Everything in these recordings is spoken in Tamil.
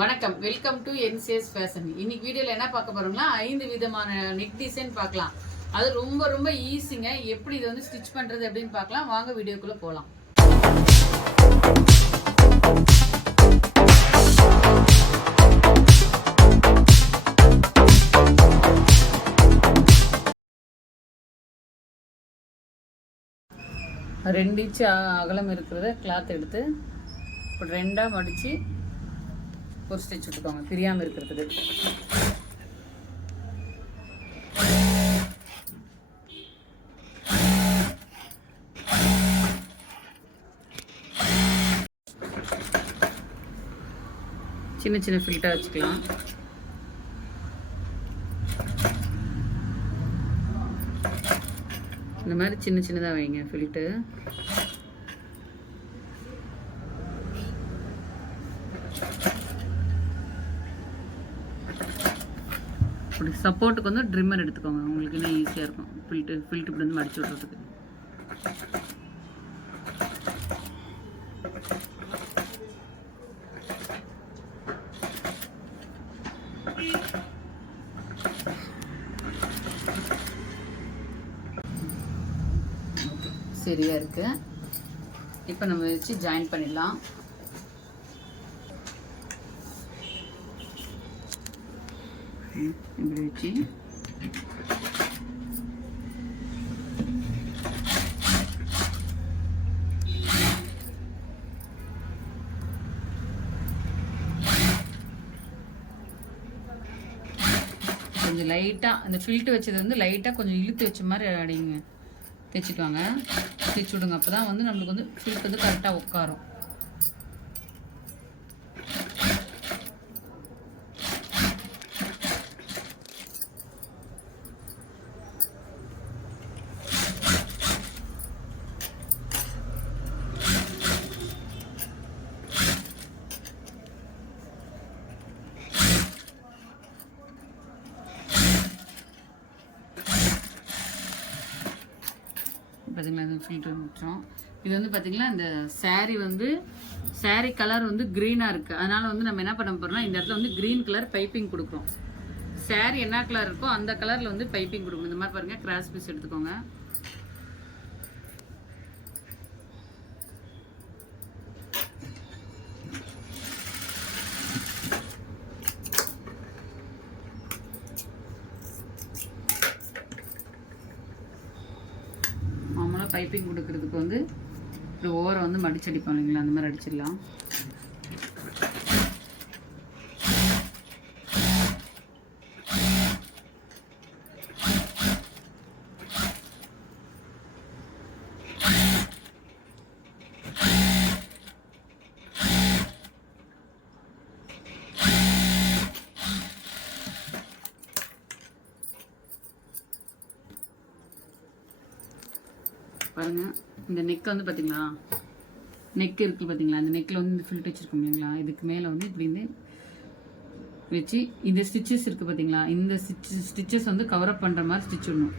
வணக்கம். வெல்கம் டு என்சிஎஸ் ஃபேஷன் இன்னைக்கு வீடியோவில் என்ன பார்க்க போறோம்னா ஐந்து விதமான நெக் டிசைன் பார்க்கலாம். அது ரொம்ப ரொம்ப ஈஸிங்க எப்படி இதை வந்து ஸ்டிச் பண்ணுறது அப்படின்னு பார்க்கலாம். வாங்க வீடியோக்குள்ளே போகலாம் ரெண்டு இன்ச்சு அகலம் இருக்கிறத கிளாத் எடுத்து இப்போ ரெண்டாக மடித்து ஒரு ஸ்டிச் விட்டுக்கோங்க பிரியாமல் இருக்கிறதுக்கு. சின்ன சின்ன ஃபில்டர் வச்சுக்கலாம். இந்த மாதிரி சின்ன சின்னதாக வைங்க ஃபில்ட்டு அப்படி சப்போர்ட்டுக்கு வந்து ட்ரிம்மர் எடுத்துக்கோங்க. உங்களுக்கு இன்னும் ஈஸியாக இருக்கும். ஃபில்ட்டு ஃபில்ட் இப்படி வந்து மடிச்சு விட்றதுக்கு. சரியாக இருக்குது இப்போ நம்ம வச்சு ஜாயின் பண்ணிடலாம். இப்படி வச்சு. கொஞ்சம் லைட்டாக அந்த ஃபில்ட்டு வச்சது வந்து லைட்டாக கொஞ்சம் இழுத்து வச்ச மாதிரி அடிங்க. தைச்சிட்டு வாங்க தைச்சு விடுங்க. அப்போ தான் வந்து நம்மளுக்கு வந்து ஃபில்ட் வந்து கரெக்டாக உட்காரும். பார்த்தீங்களா இந்த ஃபில்டர் முடிச்சோம் இது வந்து பார்த்தீங்கன்னா இந்த சாரீ வந்து saree கலர் வந்து க்ரீனாக இருக்குது அதனால் வந்து நம்ம என்ன பண்ண போகிறோம்னா இந்த இடத்துல வந்து க்ரீன் கலர் பைப்பிங் கொடுக்குறோம். saree என்ன கலர் இருக்கோ அந்த கலரில் வந்து பைப்பிங் கொடுக்கணும் இந்த மாதிரி பாருங்கள் கிராஸ் பீஸ் எடுத்துக்கோங்க. ஷேப்பிங் கொடுக்கறதுக்கு வந்து இப்படி ஓரம் வந்து மடிச்சடிப்போம் இல்லைங்களா? அந்த மாதிரி அடிச்சிடலாம். பாருங்க. இந்த நெக் வந்து பார்த்தீங்களா நெக் இருக்குது பார்த்தீங்களா இந்த நெக்கில் வந்து இந்த ஃபில்ட் வச்சுருக்கோம் இல்லைங்களா? இதுக்கு மேலே வந்து இப்படி வந்து வச்சு இந்த ஸ்டிச்சஸ் இருக்குது பார்த்தீங்களா இந்த ஸ்டிச் ஸ்டிச்சஸ் வந்து கவர் அப் பண்ணுற மாதிரி ஸ்டிச் விடணும்.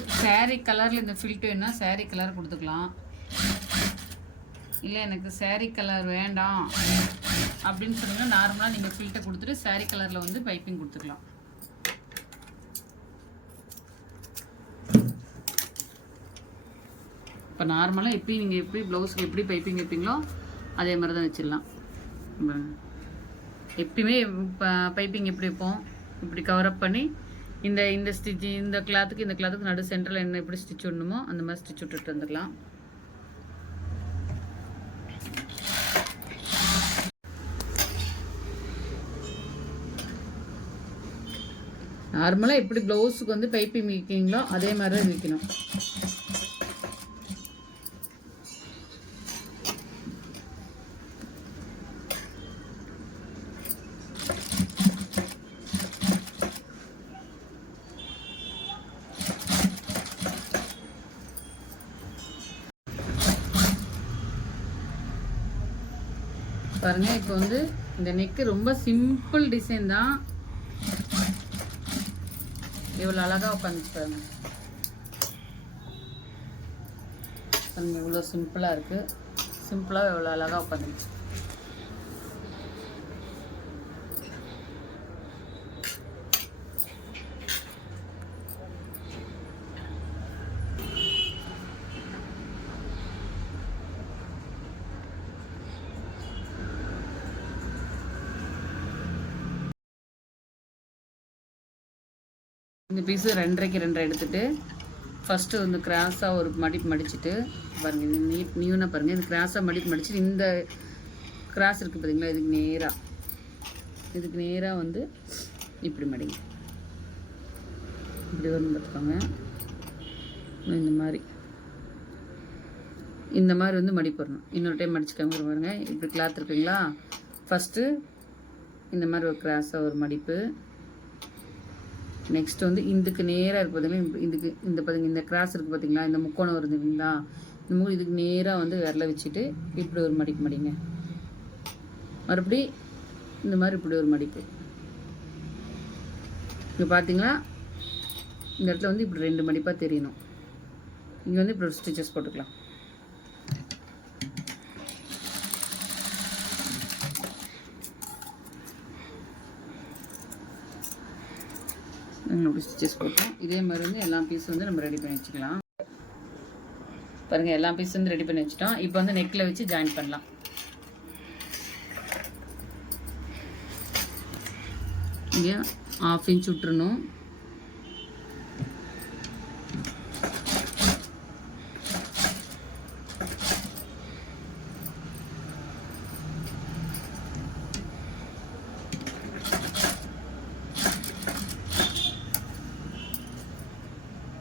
உங்களுக்கு கலரில் இந்த ஃபில்ட் வேணும்னா saree கலர் கொடுத்துக்கலாம். இல்லை எனக்கு சேரீ கலர் வேண்டாம் அப்படின்னு சொன்னீங்கன்னா நார்மலாக நீங்கள் ஃபில்ட்டை கொடுத்துட்டு saree கலரில் வந்து பைப்பிங் கொடுத்துக்கலாம். இப்போ நார்மலாக எப்படி நீங்கள் எப்படி ப்ளவுஸுக்கு எப்படி பைப்பிங் வைப்பீங்களோ அதே மாதிரி தான் வச்சிடலாம். எப்பயுமே எப்பயுமே பைப்பிங் எப்படி வைப்போம்? இப்படி கவரப் பண்ணி இந்த இந்த ஸ்டிச் இந்த கிளாத்துக்கு இந்த கிளாத்துக்கு நடு சென்டரில் என்ன எப்படி ஸ்டிச் விடணுமோ அந்த மாதிரி ஸ்டிச் விட்டுட்டு வந்துடலாம். நார்மலாக எப்படி ப்ளவுஸுக்கு வந்து பைப்பிங் விற்கிங்களோ அதே மாதிரி தான் விற்கணும் பாருங்கள் இப்போ வந்து இந்த நெக்கு ரொம்ப சிம்பிள் டிசைன் தான். எவ்வளோ அழகாக உட்காந்துச்சு பாருங்க. இவ்வளோ சிம்பிளாக இருக்குது சிம்பிளாக எவ்வளோ அழகாக உட்காந்துச்சு இந்த பீஸு ரெண்டரைக்கு ரெண்டரை எடுத்துட்டு ஃபஸ்ட்டு வந்து கிராஸாக ஒரு மடிப்பு மடிச்சுட்டு பாருங்கள் இது நீட் நியூனாக பாருங்கள் இது கிராஸாக மடிப்பு மடிச்சுட்டு இந்த கிராஸ் இருக்குது பார்த்தீங்களா இதுக்கு நேராக இதுக்கு நேராக வந்து இப்படி மடிங்க. இப்படி வரும் பார்த்துக்கோங்க இந்த மாதிரி. இந்த மாதிரி வந்து மடிப்பு வரணும். இன்னொரு டைம் மடிச்சுக்காம பாருங்கள் இப்படி கிளாத் இருக்குங்களா? ஃபஸ்ட்டு இந்த மாதிரி ஒரு கிராஸாக ஒரு மடிப்பு. நெக்ஸ்ட் வந்து இதுக்கு நேராக இருக்கு பார்த்தீங்களா இதுக்கு இந்த பார்த்தீங்க இந்த கிராஸ் இருக்குது பார்த்தீங்களா இந்த முக்கோணம் வருது இல்லைங்களா? இந்த மூணு இதுக்கு நேராக வந்து விரல வச்சுட்டு இப்படி ஒரு மடிக்க மடிங்க. மறுபடி இந்த மாதிரி இப்படி ஒரு மடிப்பு. இங்கே பார்த்தீங்களா இந்த இடத்துல வந்து இப்படி ரெண்டு மடிப்பாக தெரியணும். இங்கே வந்து இப்படி ஒரு ஸ்டிச்சஸ் போட்டுக்கலாம். இப்படி ஸ்டிச்சஸ் போட்டோம். இதே மாதிரி வந்து எல்லா பீஸும் வந்து நம்ம ரெடி பண்ணி வச்சுக்கலாம். பாருங்கள் எல்லா பீஸும் வந்து ரெடி பண்ணி வச்சுட்டோம். இப்போ வந்து நெக்கில் வச்சு ஜாயின் பண்ணலாம். இங்கே ஆஃப் இன்ச் விட்டுருணும்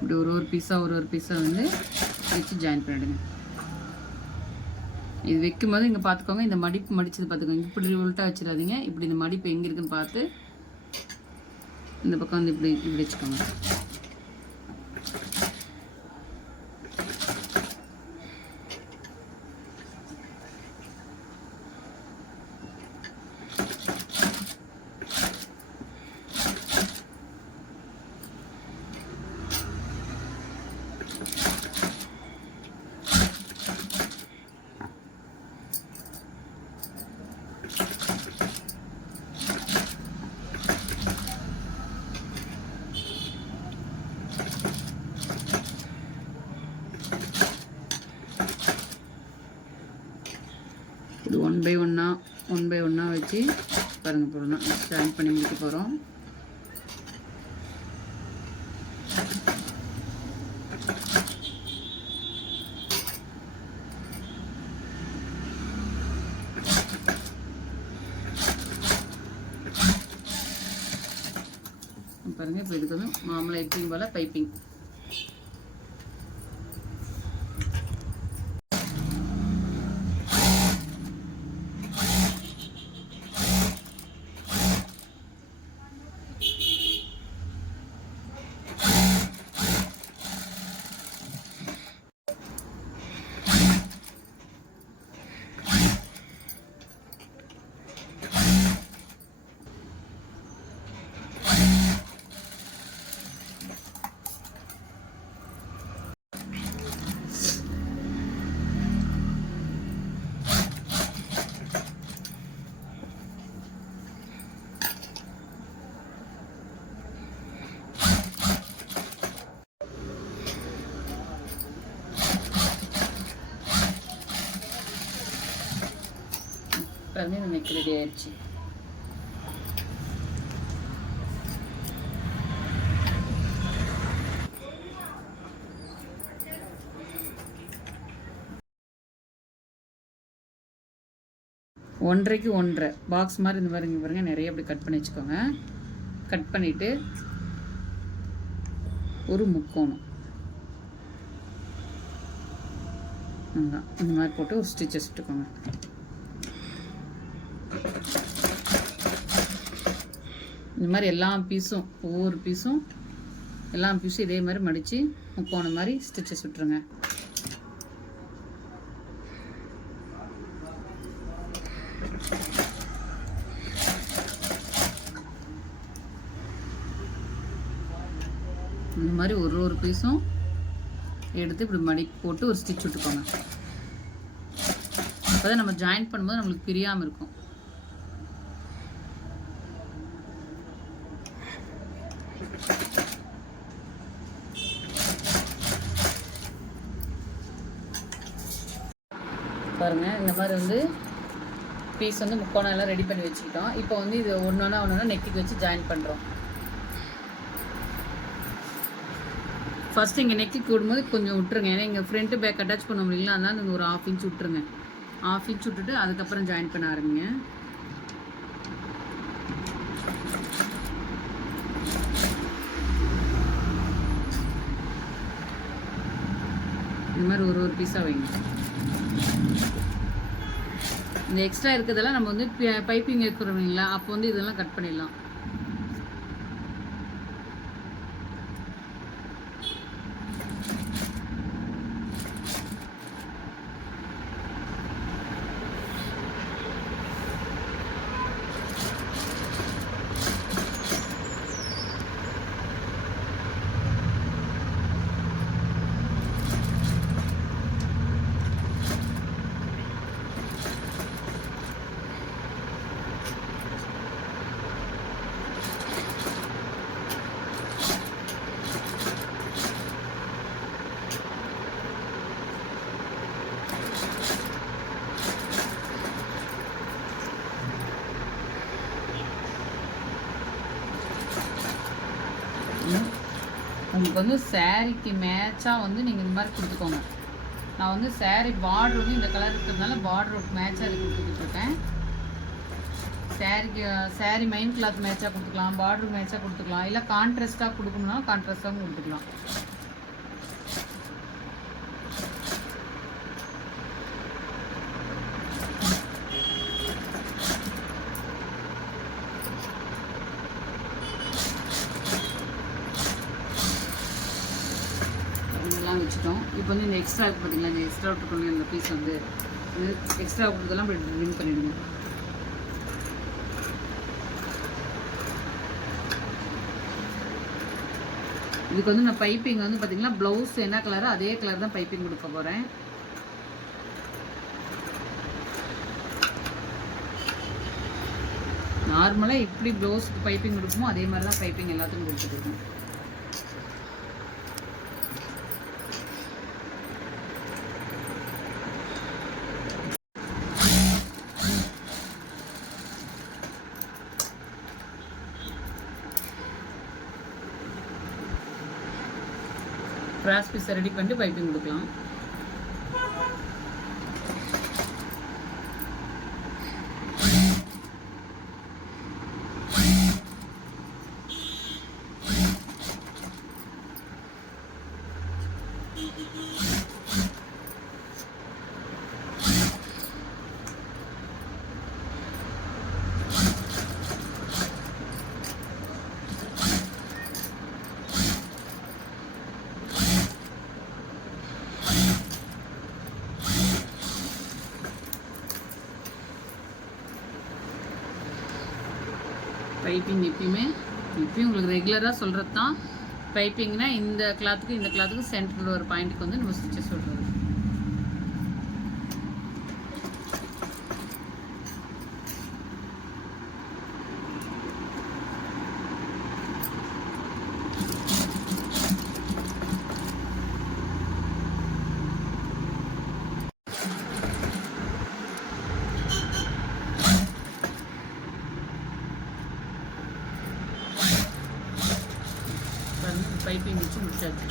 இப்படி ஒரு ஒரு பீஸாக ஒரு ஒரு பீஸாக வந்து வச்சு ஜாயின் பண்ணிவிடுங்க இது வைக்கும் போது இங்கே பார்த்துக்கோங்க இந்த மடிப்பு மடிச்சது பார்த்துக்கோங்க இப்படி உள்ட்டாக வச்சிடாதீங்க. இப்படி இந்த மடிப்பு எங்கே இருக்குன்னு பார்த்து இந்த பக்கம் வந்து இப்படி இப்படி வச்சுக்கோங்க. இது ஒன் பை ஒன்னாக ஒன் பை ஒன்னாக வச்சு பாருங்கள் போடணும் ஜாயின் பண்ணி முடிக்க போகிறோம் பாருங்கள் இப்போ இதுக்கு வந்து மாமலை எப்பயும் போல் பைப்பிங் பாருங்க நமக்கு ரெடி ஆயிடுச்சு. ஒன்றரைக்கு ஒன்றரை. பாக்ஸ் மாதிரி இந்த மாதிரி பாருங்கள் நிறைய அப்படி கட் பண்ணி வச்சுக்கோங்க. கட் பண்ணிவிட்டு ஒரு முக்கோணம். அதான் இந்த மாதிரி போட்டு ஒரு ஸ்டிச்சஸ் விட்டுக்கோங்க இந்த மாதிரி எல்லா பீஸும் ஒவ்வொரு பீஸும் எல்லா பீஸும் இதே மாதிரி மடித்து போன மாதிரி ஸ்டிச்சஸ் விட்டுருங்க இந்த மாதிரி ஒரு ஒரு பீஸும் எடுத்து இப்படி மடி போட்டு ஒரு ஸ்டிச் விட்டுக்கோங்க. அப்போ தான் நம்ம ஜாயின் பண்ணும்போது நம்மளுக்கு பிரியாமல் இருக்கும். மாதிரி வந்து பீஸ் வந்து முக்கோணம் எல்லாம் ரெடி பண்ணி வச்சுக்கிட்டோம். இப்போ வந்து இது ஒன்று ஒன்றா ஒன்று ஒன்றா நெக்கிக்கு வச்சு ஜாயின் பண்ணுறோம் ஃபஸ்ட்டு இங்கே நெக்கிக்கு விடும்போது கொஞ்சம் விட்டுருங்க. ஏன்னா இங்கே ஃப்ரண்ட்டு பேக் அட்டாச் பண்ண முடியல அதனால் நீங்கள் ஒரு ஆஃப் இன்ச் விட்டுருங்க. ஆஃப் இன்ச் விட்டுட்டு அதுக்கப்புறம் ஜாயின் பண்ண ஆரம்பிங்க. இந்த மாதிரி ஒரு ஒரு பீஸாக வைங்க. இந்த எக்ஸ்ட்ரா இருக்கிறதெல்லாம் நம்ம வந்து பைப்பிங் இருக்கிறவங்களா அப்போ வந்து இதெல்லாம் கட் பண்ணிடலாம். உங்களுக்கு வந்து சேரீக்கு மேட்சாக வந்து நீங்கள் இந்த மாதிரி கொடுத்துக்கோங்க. நான் வந்து சேரீ பார்டர் வந்து இந்த கலர் இருக்கிறதுனால பார்டர் மேட்சாக இது கொடுத்துக்கிட்டு இருக்கேன். சாரீக்கு மெயின் கிளாத் மேட்சாக கொடுத்துக்கலாம் பார்டர் மேட்சாக கொடுத்துக்கலாம். இல்லை கான்ட்ராஸ்ட்டாக கொடுக்கணுன்னா கான்ட்ராஸ்ட்டாகவும் கொடுத்துக்கலாம் இதெல்லாம் வச்சுட்டோம் இப்போ வந்து இந்த எக்ஸ்ட்ரா இருக்குது பார்த்தீங்களா இந்த எக்ஸ்ட்ரா விட்டுக்கொண்டு இந்த பீஸ் வந்து எக்ஸ்ட்ரா கொடுத்ததெல்லாம் இப்படி ரிமூவ் பண்ணிவிடுங்க இதுக்கு வந்து நான் பைப்பிங் வந்து பார்த்தீங்கன்னா ப்ளவுஸ் என்ன கலரோ அதே கலர் தான் பைப்பிங் கொடுக்க போகிறேன் நார்மலாக எப்படி ப்ளவுஸுக்கு பைப்பிங் கொடுக்குமோ அதே மாதிரி தான் பைப்பிங் எல்லாத்துக்கும் கொடுத்துட்டு கிராஸ் பீஸை ரெடி பண்ணிட்டு பைப்பிங் கொடுக்கலாம். பைப்பிங் எப்பயுமே இப்பயும் உங்களுக்கு ரெகுலராக சொல்கிறது தான் பைப்பிங்னா இந்த கிளாத்துக்கு இந்த கிளாத்துக்கு சென்டரில் ஒரு பாயிண்ட்டுக்கு வந்து நம்ம ஸ்டிச்சஸ் விடுறோம் பைப்பிங் வச்சு முடிச்சாச்சு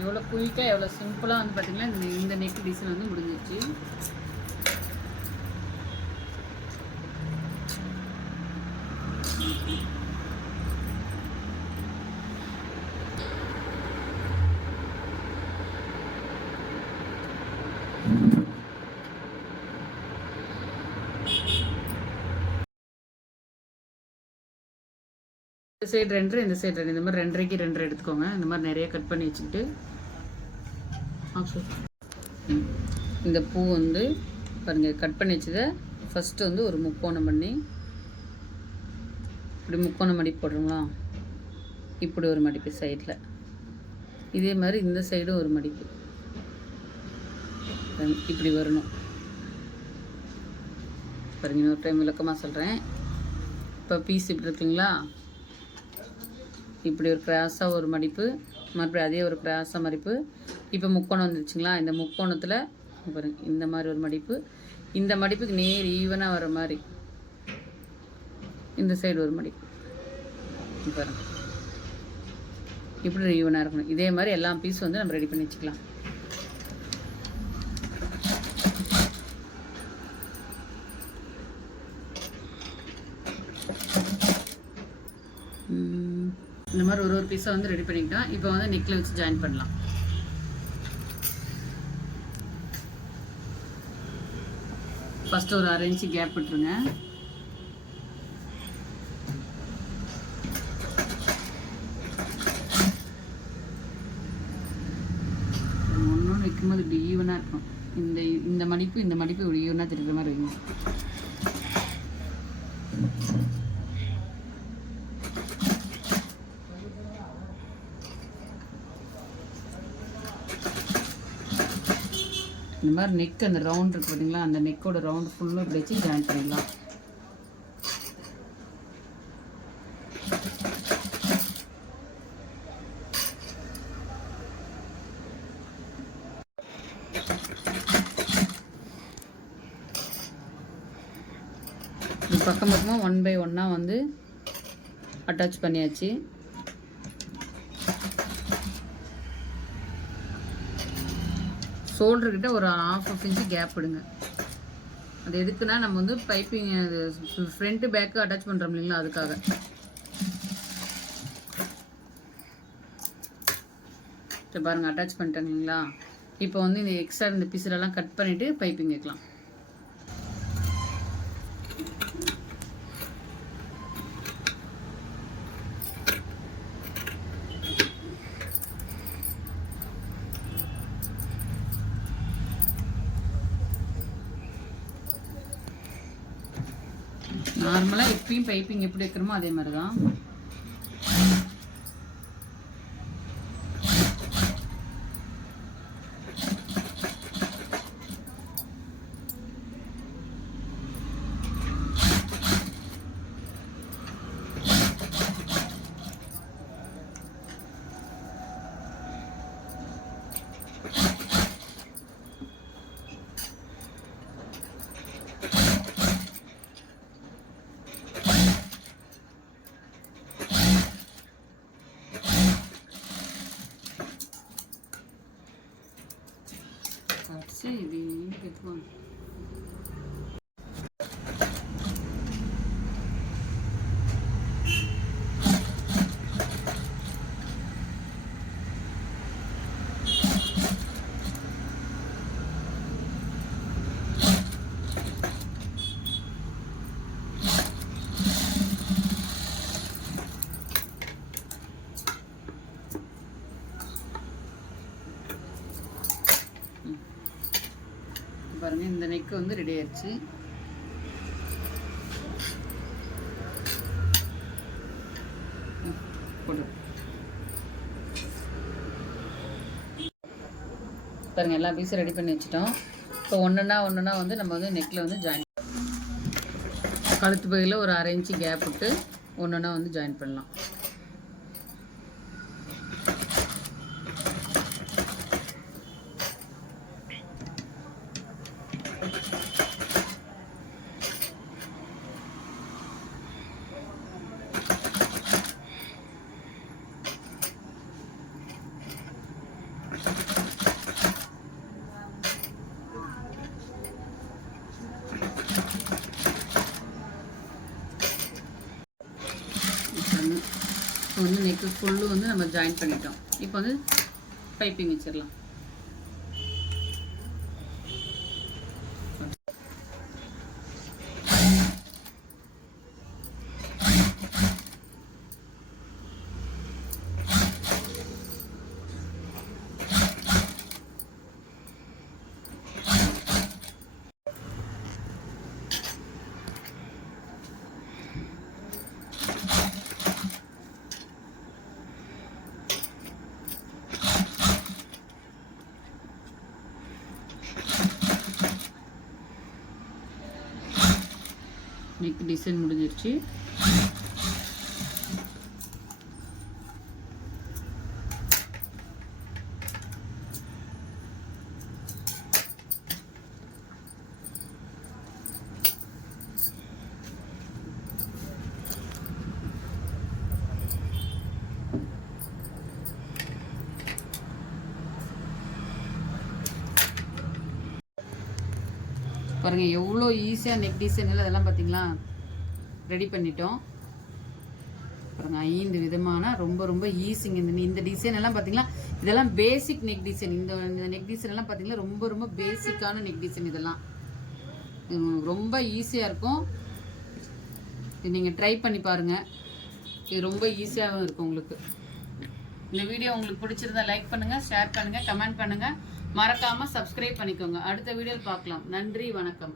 எவ்வளோ குயிக்காக எவ்வளோ சிம்பிளாக வந்து பார்த்திங்கன்னா இந்த இந்த நெக் டிசைன் வந்து முடிஞ்சிச்சு இந்த சைடு ரெண்டு இந்த சைடு ரெண்டு இந்த மாதிரி ரெண்டரைக்கு ரெண்டரை எடுத்துக்கோங்க. இந்த மாதிரி நிறைய கட் பண்ணி வச்சுக்கிட்டு. இந்த பூ வந்து பாருங்கள் கட் பண்ணி வச்சதை ஃபஸ்ட்டு வந்து ஒரு முக்கோணம் பண்ணி இப்படி முக்கோணம் மடி போடுறோங்களா? இப்படி ஒரு மடிப்பு சைடில் இதே மாதிரி இந்த சைடும் ஒரு மடிப்பு. இப்படி வரணும். பாருங்க இன்னொரு டைம் விளக்கமாக சொல்கிறேன் இப்போ பீஸ் இப்படி இருக்குங்களா? இப்படி ஒரு கிராஸாக ஒரு மடிப்பு மறுபடியும் அதே ஒரு கிராஸாக மடிப்பு. இப்போ முக்கோணம் வந்துருச்சுங்களா? இந்த முக்கோணத்தில் பாருங்க இந்த மாதிரி ஒரு மடிப்பு. இந்த மடிப்புக்கு நேர் ஈவனாக வர மாதிரி. இந்த சைடு ஒரு மடிப்பு. பாருங்க. இப்படி ஈவனாக இருக்கணும். இதே மாதிரி எல்லா பீஸும் வந்து நம்ம ரெடி பண்ணி வச்சுக்கலாம். இந்த மாதிரி ஒரு ஒரு பீஸை வந்து ரெடி பண்ணிக்கிட்டோம் இப்போ வந்து நெக்கில் வச்சு ஜாயின் பண்ணலாம். ஃபஸ்ட்டு ஒரு அரை இன்ச்சு கேப் விட்டுருங்க. ஒன்று வைக்கும்போது இப்படி ஈவனாக இருக்கும். இந்த இந்த மடிப்பு இந்த மடிப்பு இப்படி ஈவனாக தெரிகிற மாதிரி இருக்கும். இந்த மாதிரி நெக் அந்த ரவுண்ட் இருக்குது பார்த்தீங்களா அந்த நெக்கோட ரவுண்ட் ஃபுல்லாக இப்படி வச்சு ஜாயின் பண்ணிடலாம். பக்கம் பக்கமாக ஒன் பை ஒன்னாக வந்து அட்டாச் பண்ணியாச்சு. ஷோல்டர்கிட்ட ஒரு ஆஃப் ஆஃப் இன்ச்சு கேப் விடுங்க. அது எதுக்குன்னா நம்ம வந்து பைப்பிங் அது ஃப்ரண்ட்டு பேக்கு அட்டாச் பண்ணுறோம் இல்லைங்களா அதுக்காக. சரி பாருங்கள் அட்டாச் பண்ணிட்டேன் இல்லைங்களா? இப்போ வந்து இந்த எக்ஸ்ட்ரா இந்த பீஸ்லலாம் கட் பண்ணிவிட்டு பைப்பிங் வைக்கலாம் நார்மலாக எப்பயும் பைப்பிங் எப்படி வைக்கிறோமோ அதே மாதிரி தான் சரி இது கேட்குவாங்க பாருங்க இந்த நெக் வந்து ரெடி ஆயிடுச்சு. பாருங்கள் எல்லா பீஸும் ரெடி பண்ணி வச்சுட்டோம். இப்போ ஒன்றுனா ஒன்றுனா வந்து நம்ம வந்து நெக்கில் வந்து ஜாயின் கழுத்து பகுதியில் ஒரு அரை இன்ச்சு கேப் விட்டு ஒன்றுனா வந்து ஜாயின் பண்ணலாம் இப்போ வந்து இப்போ வந்து நெக்கு ஃபுல்லு வந்து நம்ம ஜாயின் பண்ணிட்டோம். இப்போ வந்து பைப்பிங் வச்சிடலாம். நெக் டிசைன் முடிஞ்சிருச்சு. பாருங்கள் எவ்வளோ ஈஸியாக நெக் டிசைனில் அதெல்லாம் இதெல்லாம் பார்த்தீங்களா ரெடி பண்ணிட்டோம். பாருங்க ஐந்து விதமான ரொம்ப ரொம்ப ஈஸிங்க இந்த இந்த டிசைன் எல்லாம் பார்த்தீங்களா இதெல்லாம் பேசிக் நெக் டிசைன் இந்த நெக் டிசைன் எல்லாம் பார்த்தீங்கன்னா ரொம்ப ரொம்ப பேசிக்கான நெக் டிசைன் இதெல்லாம். ரொம்ப ஈஸியாக இருக்கும். இது நீங்கள் ட்ரை பண்ணி பாருங்கள் இது ரொம்ப ஈஸியாகவும் இருக்கும் உங்களுக்கு. இந்த வீடியோ உங்களுக்கு பிடிச்சிருந்தா லைக் பண்ணுங்கள் ஷேர் பண்ணுங்கள் கமெண்ட் பண்ணுங்கள் மறக்காமல் சப்ஸ்கிரைப் பண்ணிக்கோங்க. அடுத்த வீடியோவில் பார்க்கலாம். நன்றி வணக்கம்.